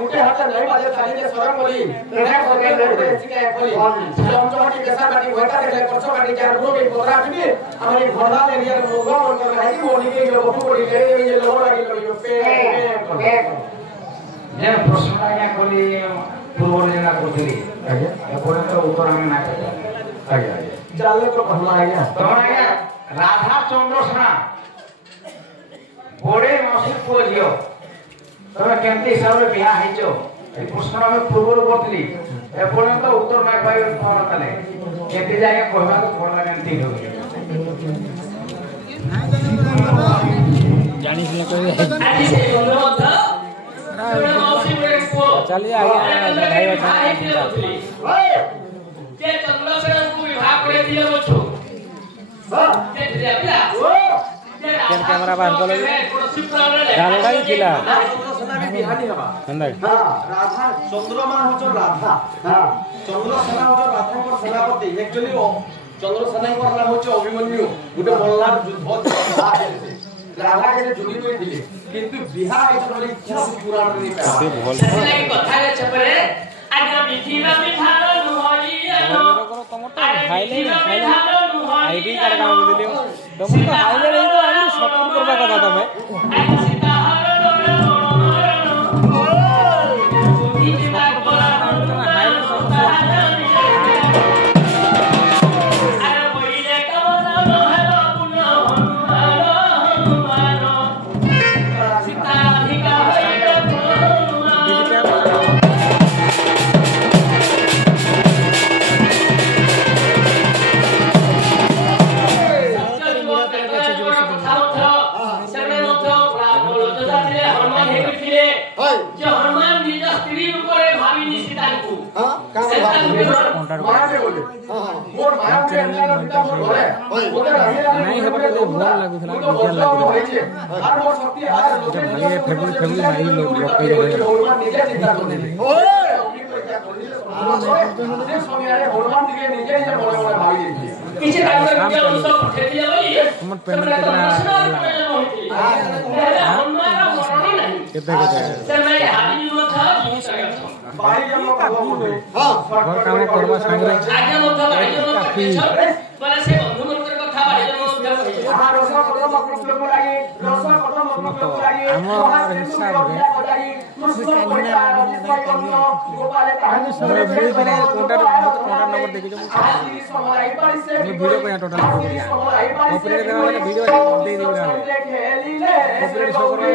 गुटे हाथ नहीं बाजे थाली के सरम बोली रे बोले रे सिके बोली जमजमाटी बेसा काटी होता के परसो काटी के रो के बोरा भी हमारे घोड़ा एरिया में लोग और कर रहा है कि बोली के लोग बोली ले ये लोग लगी लो पे जे प्रश्न आज्ञा कोली पूर्व जना कोथली आज्ञा एपरे तो उत्तर हम ना आज्ञा जाले तो कहला आज्ञा तो आज्ञा राधा चंद्रसेना बड़े मौसी को जियो तमे केमती हिसाब रे बिया हैचो ए प्रश्न हम पूर्व कोथली एपरे तो उत्तर ना पाइ कोन तले केते जाय कहबा को पड़ला केमती हो जानी से कोई चलिए आगे भाई के चंद्रसेना को विवाह करे दिए मुछु के दिया बिला केन कैमरा बांध को लगे डालडा ही किला चंद्रसेना के बिहानी हवा अंदर हां राधा चंद्रमा हो राधा हां चंद्रसेना हो राधा को सेनापति एक्चुअली चंद्रसेना को नाम हो अभिमन्यु गुटे मल्लार युद्ध राधा के जुड़ी हुई थिले किंतु बिहा है बोली सब पुराण रे सेनाई कथा रे छपरे आगे मिथिला विधान नुहइयानो आईडी कार्ड काम दिलियो तुम तो हाईवे रे तो आगे शॉपिंग करबा कथा तमे नहीं है बड़ा भोल लागु थला विज्ञान लागु जब भाई फेबुल मारी लोग कई रहे तुम पेमेंट कितना घर काम करबा संगे काफी बोले से बंधु मन कर कथा बारे আমার হিসাবে কোনটার নম্বর দেখি ভিডিও কয়া টোটাল অপারেট দেওয়া মানে ভিডিও দিয়ে দিবি না অপারেট শো করবে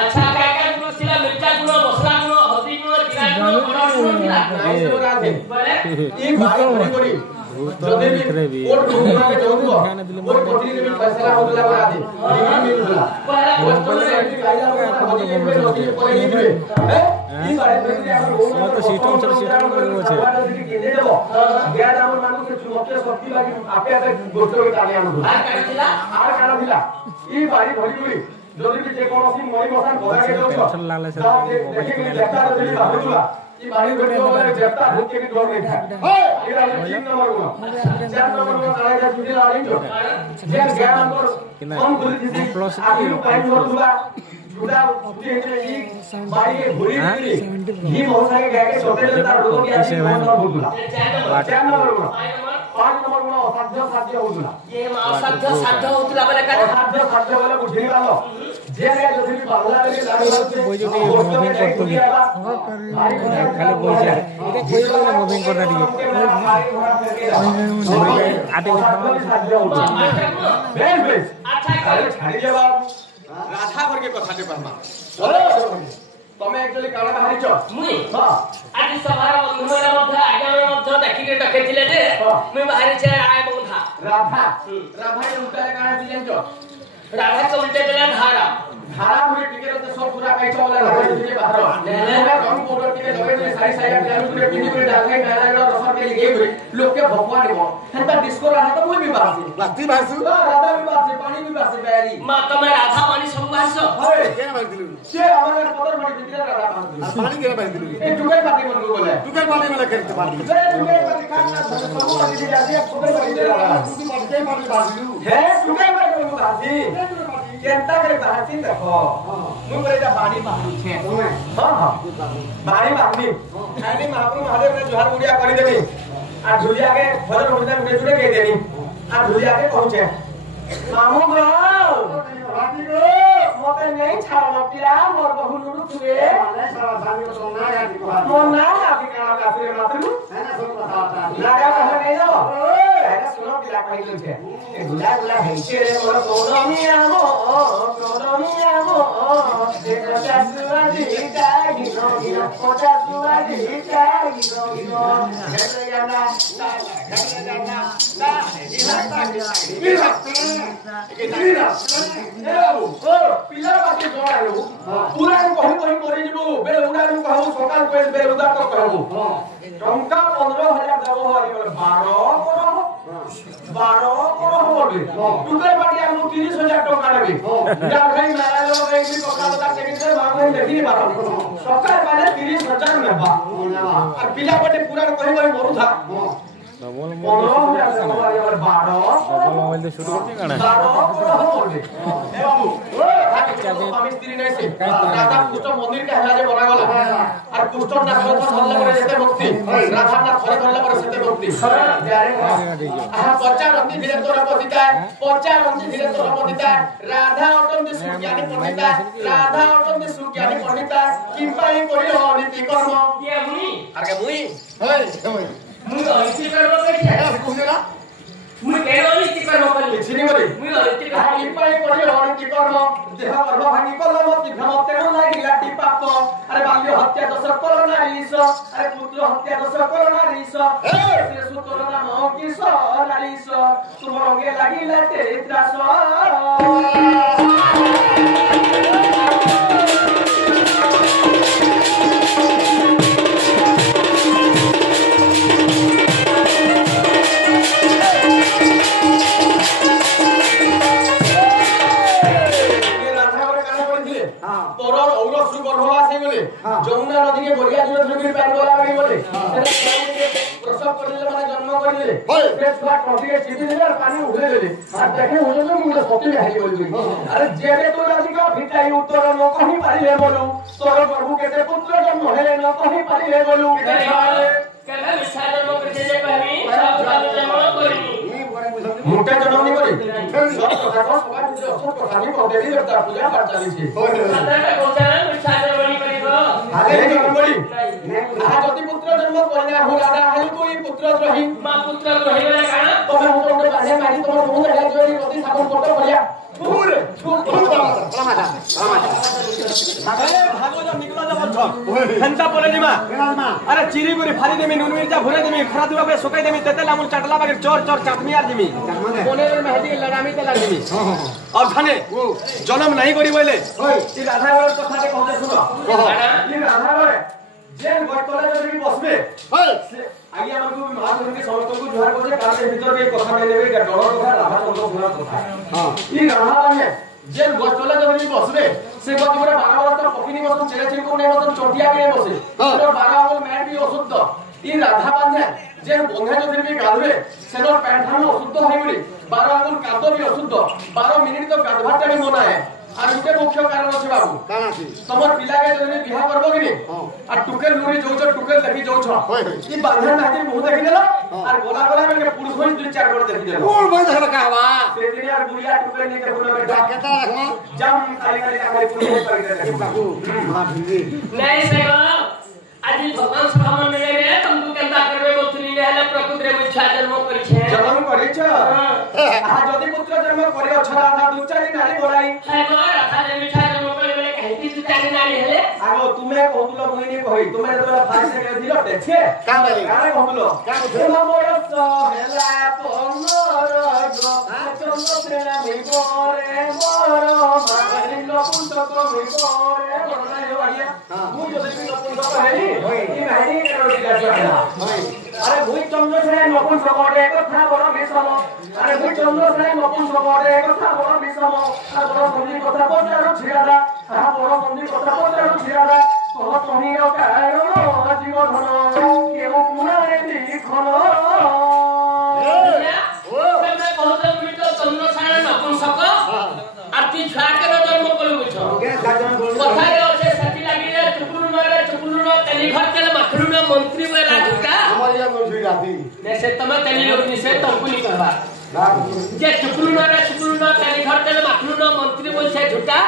अच्छा काय काय गुण सिला मिर्चा गुण मसला गुण हल्दी गुण जीरा गुण बड़ा गुण सिला बोले ई भाई बड़ी जदे भी कोट घुमा के जोंदो कोट कोठी में फैसला होतला बड़ा दे मिलला पहला पोस्टर में कायदा होती है ई बारे में तो सिस्टम चल सिस्टम में আছে दे देबो ग्यार हमर मानु के मुख्य शक्ति लागि आपे आपे गोष्ट के टाले आनु आर काना दिला ई बारी भरी भरी যদি যে কোনসি মরি মশান ঘোরা কে যাও টেনশন লাগলে সে দেখি কি জেতা যদি ভাবুলা ই বাড়ি ঘরে ওরে জেতা হুকে কি ডর নেই হয় এরা 3 নম্বর গুণ 4 নম্বর গুণ আড়াইটা যদি লাড়ি তো যে জ্ঞান নম্বর কম করে দিছি আগে পাইন হতুলা जुड़ा ये इ बाई के घुरी घुरी ही मौसा के गाके छोटे तार रोग के आसी नंबर होतला 4 नंबर गुण 5 नंबर गुण असाध्य साध्य होतला ये असाध्य साध्य होतला बोले का असाध्य साध्य बोले बुझी लालो जे रे যদি বাংলা রে লাগি বই যদি মুভিং করতে গিয়ে খালি বইছে এটা কই বলে মুভিং করতে দিয়ে আটে সাধ্য होतला বেশ বেশ अच्छा ছাড়ি যাবা राधा घर के कथाटे परमा तमे एक्चुअली काना बाहरिच मुई हां आज सभार बंधुमेरा मध्य आगे मध्य देखि के डकेथिले जे मुई बाहरी छे आए बहुधा राधा राधा के उल्टा काना दिलेन जो राधा के उल्टे देला धारा धारा हुए टिके तो सब पूरा कई चला लगे टिके बाहर ले रंग बोर्डर टिके लगे तो सारी साया प्लान पूरे पिनी पूरे डाल के मेला लो रफा के लिए हुए लोग के भगवान देबो हंता डिस्को रहा तो कोई भी बात से लाती भासु राधा भी बात से पानी भी बात से बैरी मां तमे राधा पानी सब बासो अरे केना बाई दिलु से हमारे पदर मडी दिले राधा बात पानी केना बाई दिलु ए टुके पार्टी मन को बोले तू कर पानी में करते पानी ले टुके पार्टी का सब पार्टी दे जाती है टुके पार्टी दे रहा तू पानी के पानी भासु है टुके पार्टी को बाती केंता करे बाती देखो मु करे जा पानी बाहर छे हां हां पानी बाहर खाली महाप्रभु महादेव ने जोहार गुड़िया कर देनी आ झुलिया के भजन होता उठे जुड़े के देनी आ झुलिया के पहुंचे मामू गो राती को मते नहीं छाड़ो पिया मोर बहु नुरु तुए माने सारा सामी को ना गाती को मोर ना आके काला का फिर मातलू है ना सब बताता नागा कह नहीं जाओ ऐसा सुनो पिला कहि छे ए गुला गुला हेचे रे मोर कोरमिया मो देखो चासुआ दिटा गिनो गिनो ओ चासुआ दिटा गिनो गिनो घर जाना ला ओ पिला बाकी जोड़ायो पूरा कहि कहि मरि जबो बे उडारू कहू सकाल कोइ बे उडा तो कहू टंका 15000 देबो हरि 12 करो बोले टुके बाटी हम 30000 टका लेबे जा भाई मेरा लोग एक भी पका लगा टिकट से मांगे देखि बारो सकाल पाले 30000 नेबा और पिला बाटे पूरा कहि कहि मरु था डबल 15000 देबो हरि 12 मोबाइल दे शुरू करती काना 12 करो बोले ए बाबू स्वामी स्त्री नहीं से राधा कृष्ण मंदिर के हला जे बना गला और कृष्ण ना घर पर हल्ला करे जेते भक्ति राधा ना घरे हल्ला करे सेते भक्ति आ पचा रंती धीरे तोरा पतिता पचा रंती धीरे तोरा पतिता राधा ऑटम दे सुज्ञानी पंडिता राधा ऑटम दे सुज्ञानी पंडिता किंपाई करियो नीति कर्म ये मुई आगे मुई होय मुई अनिति करबो कहि है कुहला मुई केनो अनिति करबो कहि छिनी बोली मुई अनिति किंपाई करियो नीति कर्म देह गर्भ भांगी कलम भ्रमते लागिला टिपाप अरे बाल्य हत्या दोष करना रीस अरे पुत्र हत्या दोष करना रीस श्री सुतोर नाम किस नारीस तुम रंगे लागिला ते त्रास যমুনা নদীকে গড়িয়া জুড়ে ঢুকির প্যান গলা লাগি বলে প্রসব করিলে মানে জন্ম করিলে পেট ফুলা টটিকে চিপি দিলে আর পানি উঠে দিলে আর দেখে হলো যে মুলে সত্যি হাই বলবি আরে যেবে তো রাধিকা ভিটাই উত্তর ন কহি পারিলে বলু তোর প্রভু কেতে পুত্র জন্ম হেলে ন কহি পারিলে বলু কেলা বিছালে মো কইছে যে কহি সব জন্ম করিনি মোটে জন্মনি করি সব কথা কো সবাই যে অসত কথা নি কোতে দি দেবতা পূজা পাঠ চালিছে সাধারণ কোথায় বিছালে বলি করিব আরে জন্ম বলি আ যদি পুত্র জন্ম করিনা হুলাদা হালি তুই পুত্র রহি মা পুত্র রহিবে কানা তবে হুজুর বাজে মারি তোমার মুখ দেখা জড়ি নদী সাবন ফটো করিয়া ফুল হেন্তা পরে দিমা আরে চিরি গুরি ফালি দেমি নুন মির্জা ভরে দেমি খরা দুবা বে শুকাই দেমি তেতে লামুল চাটলা বাগে চোর চোর চাটমি আর দিমি কোনের মেহেদি লগামি তে লাগি আর খানে জন্ম নাই করি বলে এই রাধা গড়ের কথাতে কইতে শুনো এই রাধা গড়ে যে গটকলে যদি বসবে আগে আমাকে মহাপ্রভুকে সমস্তকে জোহার করছে কাছে ভিতর এই কথা নেই নেবে এটা ডর কথা রাধা কথা শোনার কথা এই রাধা মানে যে গটকলে যদি বসবে সে গট পুরো 12 বছর পকিনি বসন ছেড়ে ছেড়ে কোনে বসন চটিয়া কে বসে পুরো 12 আঙ্গুল ম্যাট বি অশুদ্ধ এই রাধা বাঁধে যে বন্ধে যদি বি গালবে সেনর প্যান্টানো অশুদ্ধ হই বলি 12 আঙ্গুল কাদ বি অশুদ্ধ 12 মিনিট তো গাধভাটা বি মনা है আর উঠে মুখ্য কারণ আছে বাবু কানা আছে তোমার পিলাকে যদি বিবাহ করব কি নি আর টুকেল নুরি যৌছ টুকেল দেখি যৌছ কি বাঁধা নাকি মুহ দেখি দেলা আর গোলা গোলা মানে পুরুষ হই দুই চার করে দেখি দেলা কোন বই দেখলা কাবা সেদিন আর গুলিয়া টুকেল নি কে বলে বেটা কেতা রাখমা জাম খালি খালি কামাই পুরুষ করে দেখি বাবু মা ভিজি নাই সেগো আজি ভগবান সভামন মিলে तुमको केनता करबे बोलथुनी हेले प्रकृति रे इच्छा जन्म करिছে জন্ম করিছ আ যদি পুত্র জন্ম করি অছ রাধা দুই চারি নারী বলাই হেগো রাধা যে মিঠা জন্ম করিলে কাহিতি দুটানি নারী হেলে আগো তুমি কহুলো মুইনি কই তুমি যেতলা ফাইসে কে দিল দেখছে কাবালি কারে কহুলো তোমা বয়স হেলা 15 গো চন্দ্র প্রেমী করে বড় মারিল পুত্র तो मिकोरे बनना है आइया मुई যদি নপুংসক হেলি এই ভাইনি কেন দিলা আরে মুই চন্দ্রসেন নপুংসকরে কথা বড় মিশম আরে মুই চন্দ্রসেন নপুংসকরে কথা বড় মিশম আর বড় মন্দির কথা পচারু ছিড়াদা তাহা বড় মন্দির কথা পচারু ছিড়াদা কহ তুমি কারো জীবন কেউ পুনারে লিখন मंत्री मेरा झूठा हमारे मंत्री जाती जैसे तमे तेली लोग निसे तंकुली करवा जे चुकुलुना रे चुकुलुना तेली घर तेले माखलुना मंत्री बोल से झूठा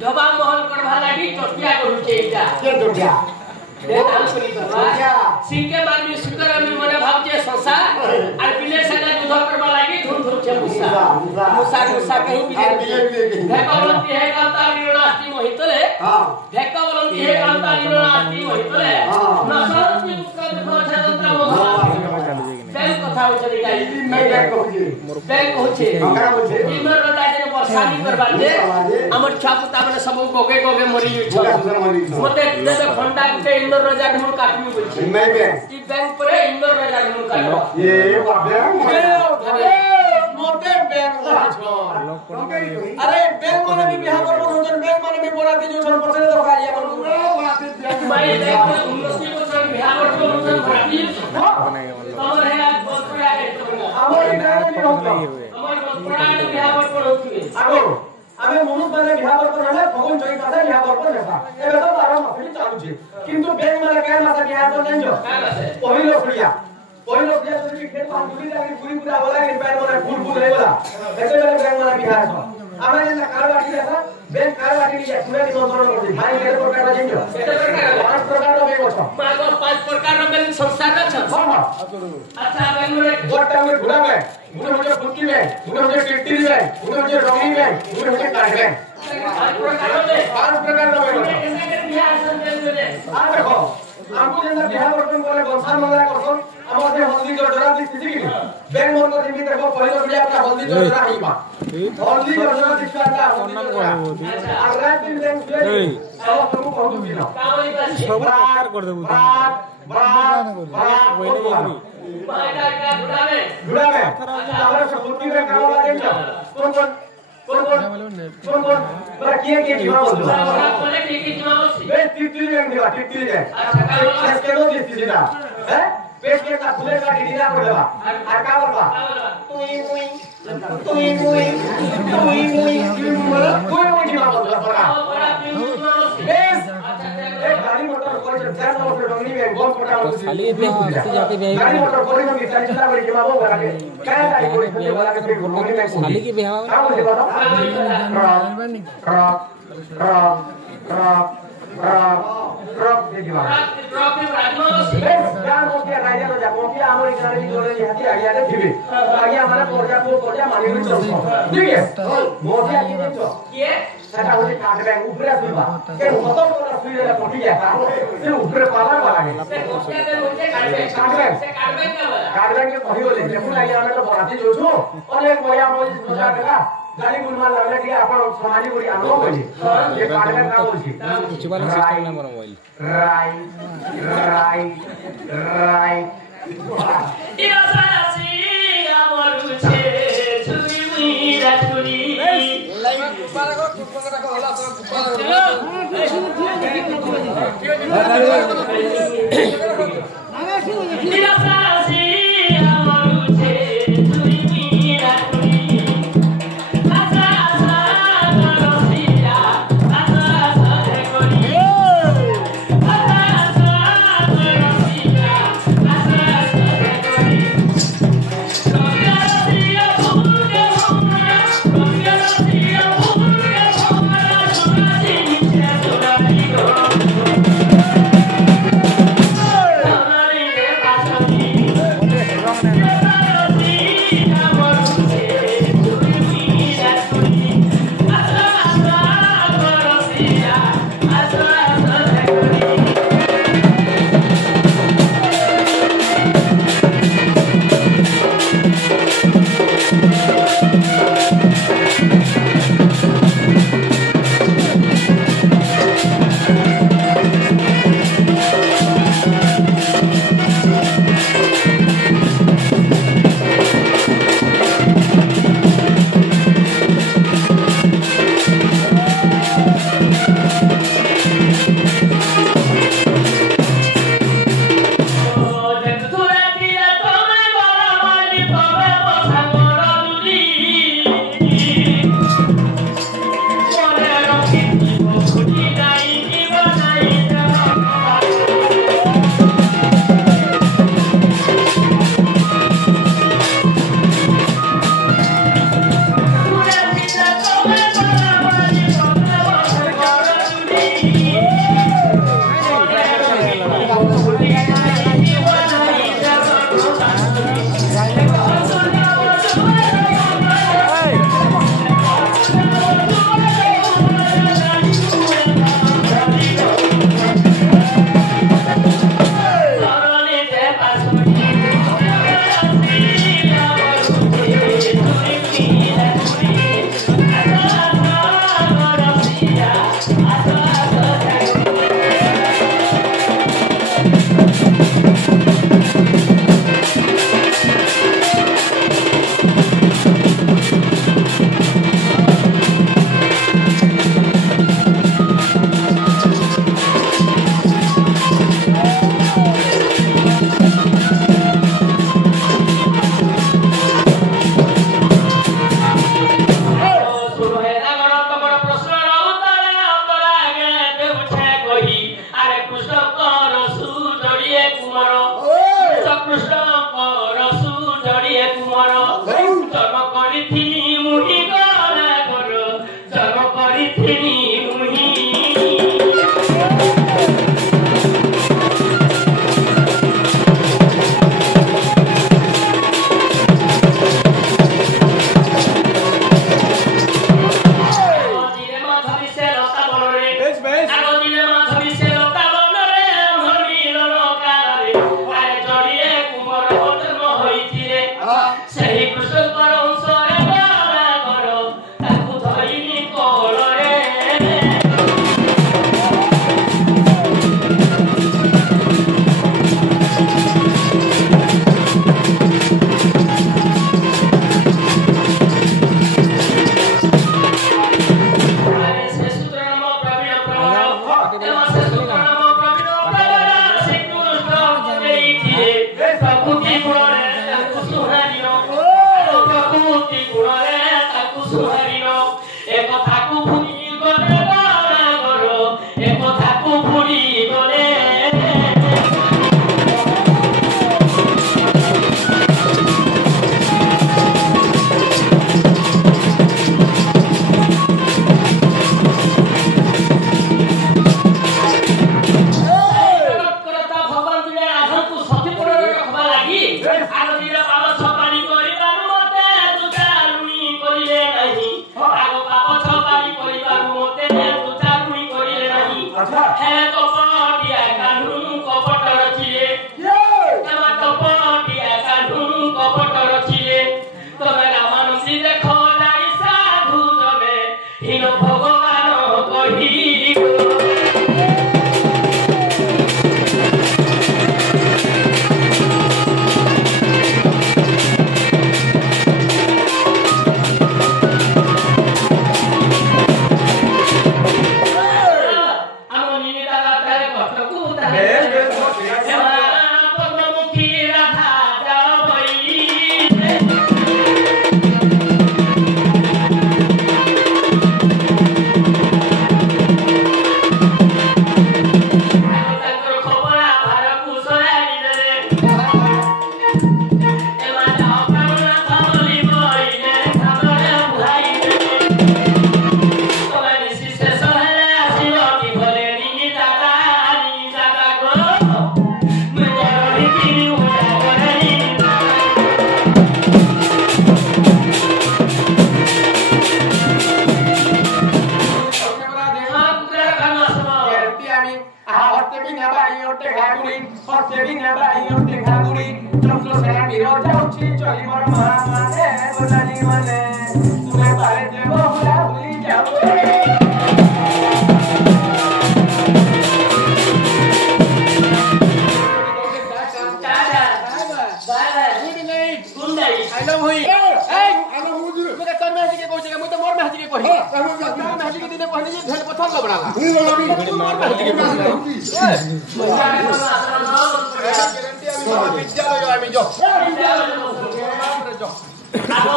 ढबा महल करवा लागी टोटिया करू छे इटा के टोटिया ए तंकुली करवा सिंके मारनी सुकर में मने भाव जे संसा और बिले से युद्ध करवा लागी धुन धुन छे मुसा मुसा कहीं बिले भेकवलंती है कांता लीनास्ति मोहितले हां भेकवलंती है कांता लीनास्ति मोहितले नसरती मुक्का देखो छतंत्र मोह बैंक কথা হচ্ছে গাই मैं बैंक कहूची बैंक হচ্ছে हमरा হচ্ছে ইমর রাজে বর্ষানি করবাতে আমার ছাপুতা মানে সব গোগে গোগে মরি যাচ্ছে মতে দেবে ফন্ডা কে ইমর রাজা ঢুল কাটবি বলছে मैं बैंक এই बैंक পরে ইমর রাজা ঢুল কাটবো ये बाबे मोटे बैंक আছো আরে बैंक মানে भी बिहार पर होजन बैंक মানে भी बोला कि जो 100% तो खाली अपन মাই बैंक 19% বিহার पर होजन ভাটি তোমার হে আজ বলতে আগে আমার এটা কি হতো আমার বলতে বিহার पर होती আগো আমি মনুষ মানে বিহার করতে হলে ভগবান জয় কাছে বিহার করতে নেতা এবে তো 12 মাস চালুছে কিন্তু ব্যাংক মানে কেন মাসে বিহার করতে জানো পহিলো ক্রিয়া যদি খেত বাঁধুলি লাগে পুরি পুরা বলা কি প্যান মানে ফুল ফুল রে বলা এতে বেলে ব্যাংক মানে বিহার আছে আমরা যেন কারবাটি দেখা ব্যাংক কারবাটি নিয়ে পুরা নিয়ন্ত্রণ করছি ভাই এর প্রকারটা জানো এটা প্রকার পাঁচ প্রকারର ব্যাংক আছে মাগো পাঁচ প্রকারର ব্যাংক সংস্থা আছে হ্যাঁ আচ্ছা ব্যাংক মানে গোটা में ঘোড়া ব্যাংক গুলো হচ্ছে ফুটকি ব্যাংক গুলো হচ্ছে টিটি ব্যাংক গুলো হচ্ছে রঙিন ব্যাংক গুলো হচ্ছে কাঠ ব্যাংক পাঁচ প্রকারର ব্যাংক আর দেখো আমু যেন বিহার বর্তন করে গনসান মঙ্গলা করছন আমাদের হলদি জড়রা দিছি কি ব্যাংক মন করে দিবি দেখো পহিলো বিয়া আপনা হলদি জড়রা হইবা হলদি জড়রা দিছাটা আর রাত দিন ব্যাংক এই সব তুমি কহু দিনো সব প্রকার করে দেব ঘুরাবে তাহলে সব ফুটকি ব্যাংক কামলা দেন কোন বড় কি জীবা বলছো বলে কি জীবা বলছি বে টিটি ব্যাংক দিবা টিটি ব্যাংক আচ্ছা কেন দিছি দিনা হ্যাঁ পেট কে কা ফুলে কা ডিনা করে দেবা আর কা বলবা তুই মুই জীবা বলছো তোরা বেশ एक गाड़ी मोटर कोई ट्रेन मोटर डोंगरी में गोल कोटा खाली जाके गाड़ी मोटर कोई नहीं चल चला बड़ी के बाबू करा के क्या गाड़ी कोई से वाला के डोंगरी में खाली की बिहाव हां मुझे बताओ ट्रक देखिए ट्रक में राजमासी बेस गान हो गया राजा तो जाको कि आमरी गाड़ी जोड़े यहां आइया दे दिबे आगे हमारा पोरजा माने में चलतो ठीक है मोटिया की देखो ये সেটা হচ্ছে কাঠ ব্যাংক উপরে শুইবা কেন কত বড় শুইলে পটি যায় সে উপরে পাওয়ার লাগে কাঠ ব্যাংকে কহি বলে দেখুন আগে আমরা তো বরাতি যোছু অনেক ময়া মই সোজা টাকা গাড়ি গুলমা লাগলে কি আপন সমাজি করি আনো বলি এই কাঠ ব্যাংক কাম বলছি চিবালে সিস্টেম না মোবাইল রাইট ইরা সারাসি আমার উছে ছুরি মুইরা ছুরি ସେହି କୃଷ୍ଣଙ୍କର ଅଂଶରେ ବାହାଘର ତାକୁ ଧରିନି କୋଳରେ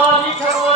विद्यालय